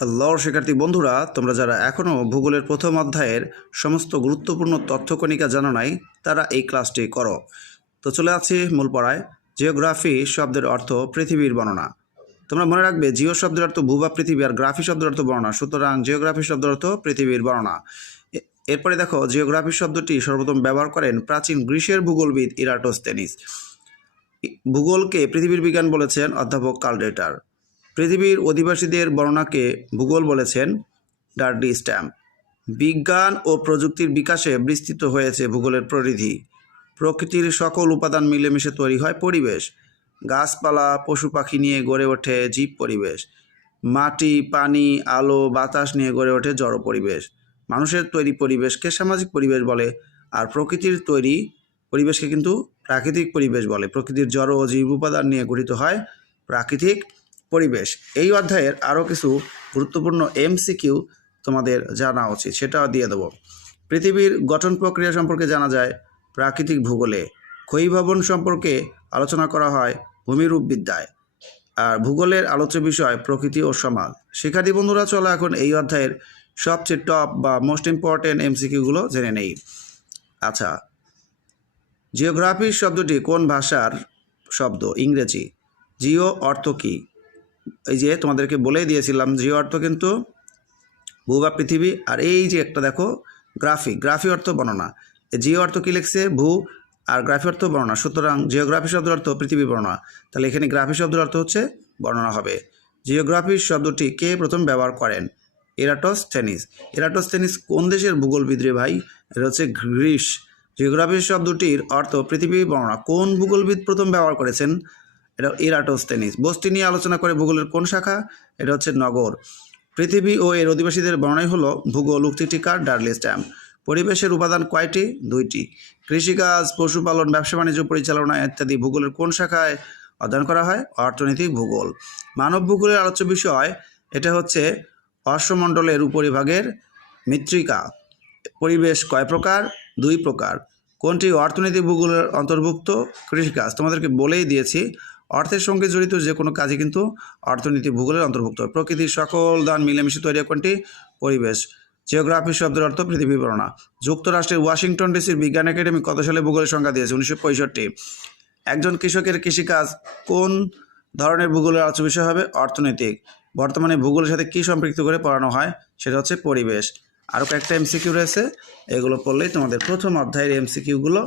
Hello শিক্ষার্থী বন্ধুরা, তোমরা যারা এখনও ভূগোলের প্রথম অধ্যায়ের সমস্ত গুরুত্বপূর্ণ তথ্যকণিকা জানো নাই তারা এই ক্লাসটি করো। তো চলে আছি মূল পড়ায়। জিওগ্রাফি শব্দের অর্থ পৃথিবীর বর্ণনা। তোমরা মনে রাখবে, জিও শব্দের অর্থ ভূ বা পৃথিবী, আর গ্রাফি শব্দের অর্থ বর্ণনা। সুতরাং জিওগ্রাফি শব্দের অর্থ পৃথিবীর বর্ণনা। এরপরে দেখো, জিওগ্রাফি শব্দটি সর্বপ্রথম ব্যবহার করেন প্রাচীন গ্রিসের ভূগোলবিদ ইরাটোস্থেনিস। ভূগোলকে পৃথিবীর বিজ্ঞান বলেছেন অধ্যাপক কার্ল রেটার। পৃথিবীর অধিবাসীদের বর্ণনাকে ভূগোল বলেছেন ডার্ডি স্ট্যাম্প। বিজ্ঞান ও প্রযুক্তির বিকাশে বিস্তৃত হয়েছে ভূগোলের পরিধি। প্রকৃতির সকল উপাদান মিলেমিশে তৈরি হয় পরিবেশ। গাছপালা পশু পাখি নিয়ে গড়ে ওঠে জীব পরিবেশ। মাটি পানি আলো বাতাস নিয়ে গড়ে ওঠে জড় পরিবেশ। মানুষের তৈরি পরিবেশকে সামাজিক পরিবেশ বলে, আর প্রকৃতির তৈরি পরিবেশকে কিন্তু প্রাকৃতিক পরিবেশ বলে। প্রকৃতির জড় ও জীব উপাদান নিয়ে গঠিত হয় প্রাকৃতিক পরিবেশ। এই অধ্যায়ের আরও কিছু গুরুত্বপূর্ণ এমসিকিউ তোমাদের জানা উচিত, সেটাও দিয়ে দেবো। পৃথিবীর গঠন প্রক্রিয়া সম্পর্কে জানা যায় প্রাকৃতিক ভূগোলে। ক্ষয়ীভবন সম্পর্কে আলোচনা করা হয় ভূমিরূপবিদ্যায়। আর ভূগোলের আলোচ্য বিষয় প্রকৃতি ও সমাজ। শিক্ষার্থী বন্ধুরা, চলো এখন এই অধ্যায়ের সবচেয়ে টপ বা মোস্ট ইম্পর্টেন্ট এমসিকিউগুলো জেনে নেই। আচ্ছা, জিওগ্রাফি শব্দটি কোন ভাষার শব্দ? ইংরেজি। জিও অর্থ কী? এই যে তোমাদেরকে বলেই দিয়েছিলাম, জিও অর্থ কিন্তু ভূ বা পৃথিবী। আর এই যে একটা দেখো গ্রাফি, গ্রাফি অর্থ বর্ণনা। জিও অর্থ কী লিখছে? ভূ, আর গ্রাফি অর্থ বর্ণনা। সুতরাং জিওগ্রাফি শব্দের অর্থ পৃথিবী বর্ণনা। তাহলে এখানে গ্রাফি শব্দের অর্থ হচ্ছে বর্ণনা হবে। জিওগ্রাফি শব্দটি কে প্রথম ব্যবহার করেন? এরাটোস্থেনিস। এরাটোস্থেনিস কোন দেশের ভূগোলবিদ রে ভাই? এটা হচ্ছে গ্রিস। জিওগ্রাফি শব্দটির অর্থ পৃথিবী বর্ণনা। কোন ভূগোলবিদ প্রথম ব্যবহার করেছেন? এটা এরাটোস্থেনিস। বস্তি নিয়ে আলোচনা করে ভূগোলের কোন শাখা? এটা হচ্ছে নগর। পৃথিবী ও এর অধিবাসীদের বর্ণনাই হলো ভূগোল উক্তিটিকার ডার্লি স্ট্যাম্প। পরিবেশের উপাদান কয়টি? 2টি। কৃষিকাজ পশুপালন ব্যবসা বাণিজ্য পরিচালনা ইত্যাদি ভূগোলের কোন শাখায় অধ্যয়ন করা হয়? অর্থনৈতিক ভূগোল। মানব ভূগোলের আলোচ্য বিষয় এটা হচ্ছে অশ্বমণ্ডলের উপরিভাগের মৃত্তিকা। পরিবেশ কয় প্রকার? 2 প্রকার। কোনটি অর্থনৈতিক ভূগোলের অন্তর্ভুক্ত? কৃষিকাজ। তোমাদেরকে বলেই দিয়েছি, অর্থের সঙ্গে জড়িত যে কোনো কাজই কিন্তু অর্থনীতি ভূগোলের অন্তর্ভুক্ত। প্রকৃতির সকল দান মিলেমিশে তৈরি কোনটি? পরিবেশ। জিওগ্রাফি শব্দের অর্থ পৃথিবী বর্ণনা। যুক্তরাষ্ট্রের ওয়াশিংটন ডিসির বিজ্ঞান একাডেমি কত সালে ভূগোলের সংজ্ঞা দিয়েছে? 1965। একজন কৃষকের কৃষিকাজ কোন ধরনের ভূগোলের আলোচ্য বিষয় হবে? অর্থনৈতিক। বর্তমানে ভূগোলের সাথে কী সম্পৃক্ত করে পড়ানো হয়? সেটা হচ্ছে পরিবেশ। আরও কয়েকটা এমসিকিউ রয়েছে, এগুলো পড়লেই তোমাদের প্রথম অধ্যায়ের এমসিকিউগুলো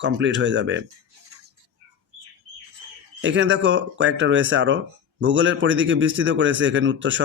কমপ্লিট হয়ে যাবে। এখানে দেখো কয়েকটা রয়েছে আরও। ভূগোলের পরিধিকে বিস্তৃত করেছে, এখানে উত্তর সব